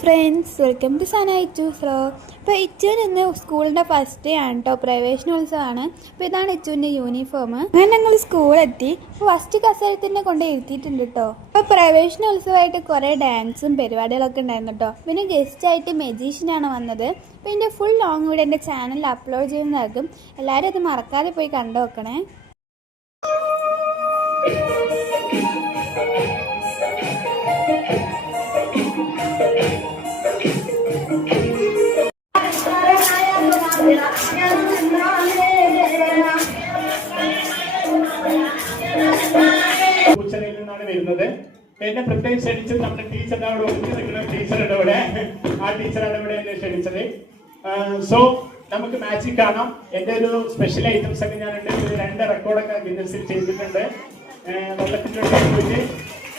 Friends, welcome to സന ഇച്ചു ഫ്ലോഗ്. ഇപ്പോൾ ഇച്ചുവിന് ഇന്ന് സ്കൂളിൻ്റെ ഫസ്റ്റ് ഡേ ആണ് കേട്ടോ, പ്രവേശനോത്സവമാണ്. അപ്പോൾ ഇതാണ് ഇച്ചുവിൻ്റെ യൂണിഫോം. അങ്ങനെ ഞങ്ങൾ സ്കൂളെത്തി. അപ്പോൾ ഫസ്റ്റ് കസേരത്തിനെ കൊണ്ട് ഇരുത്തിയിട്ടുണ്ട് കേട്ടോ. അപ്പോൾ പ്രവേശനോത്സവമായിട്ട് കുറേ ഡാൻസും പരിപാടികളൊക്കെ ഉണ്ടായിരുന്നു കേട്ടോ. പിന്നെ ഗസ്റ്റായിട്ട് മെജീഷ്യനാണ് വന്നത്. അപ്പോൾ ഇതിൻ്റെ ഫുൾ ലോങ് വീഡിയോ എൻ്റെ ചാനലിൽ അപ്ലോഡ് ചെയ്യുന്നതാകും. എല്ലാവരും അത് മറക്കാതെ പോയി കണ്ടു നോക്കണേ. ഉച്ചയിൽ നിന്നാണ് വരുന്നത്. എന്നെ പ്രത്യേകം ക്ഷണിച്ചത് നമ്മുടെ ടീച്ചറിന്റെ അവിടെ ഒതുക്കി നിൽക്കുന്ന ടീച്ചറുടെ ഇവിടെ, ആ ടീച്ചറാണ് ഇവിടെ എന്നെ ക്ഷണിച്ചത്. സോ നമുക്ക് മാജിക് കാണാം. എൻ്റെ ഒരു സ്പെഷ്യൽ ഐറ്റംസ് ഒക്കെ ഞാനുണ്ട്. 2 റെക്കോർഡൊക്കെ ഗിന്നസിൽ ചെയ്തിട്ടുണ്ട്. വെള്ളത്തിലൂടെ പോയിട്ട്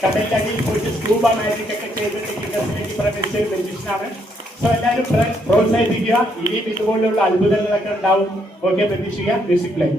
കടലിന്റെ അടിയിൽ പോയിട്ട് സ്കൂബ മാജിക് ഒക്കെ ചെയ്തിട്ട് ഗിന്നസിലേക്ക് പ്രവേശിച്ച മെജീഷ്യനാണ്. സോ എല്ലാവരും പ്രോത്സാഹിപ്പിക്കുക. ഇനിയും ഇതുപോലുള്ള അത്ഭുതങ്ങളൊക്കെ ഉണ്ടാവും. ഓക്കെ, പ്രതീക്ഷിക്കുക. Music play.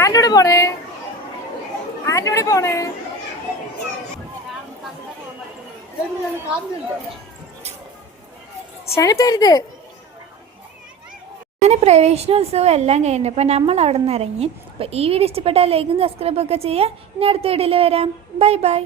ആന്റോടെ പോണേ ശനിത്തരുത്. അങ്ങനെ പ്രവേശനോത്സവം എല്ലാം കഴിഞ്ഞു. അപ്പോൾ നമ്മൾ അവിടെ നിന്ന് ഇറങ്ങി. അപ്പോൾ ഈ വീഡിയോ ഇഷ്ടപ്പെട്ടാൽ ലൈക്കും സബ്സ്ക്രൈബൊക്കെ ചെയ്യുക. ഇനി അടുത്ത വീഡിയോയിൽ വരാം. Bye bye.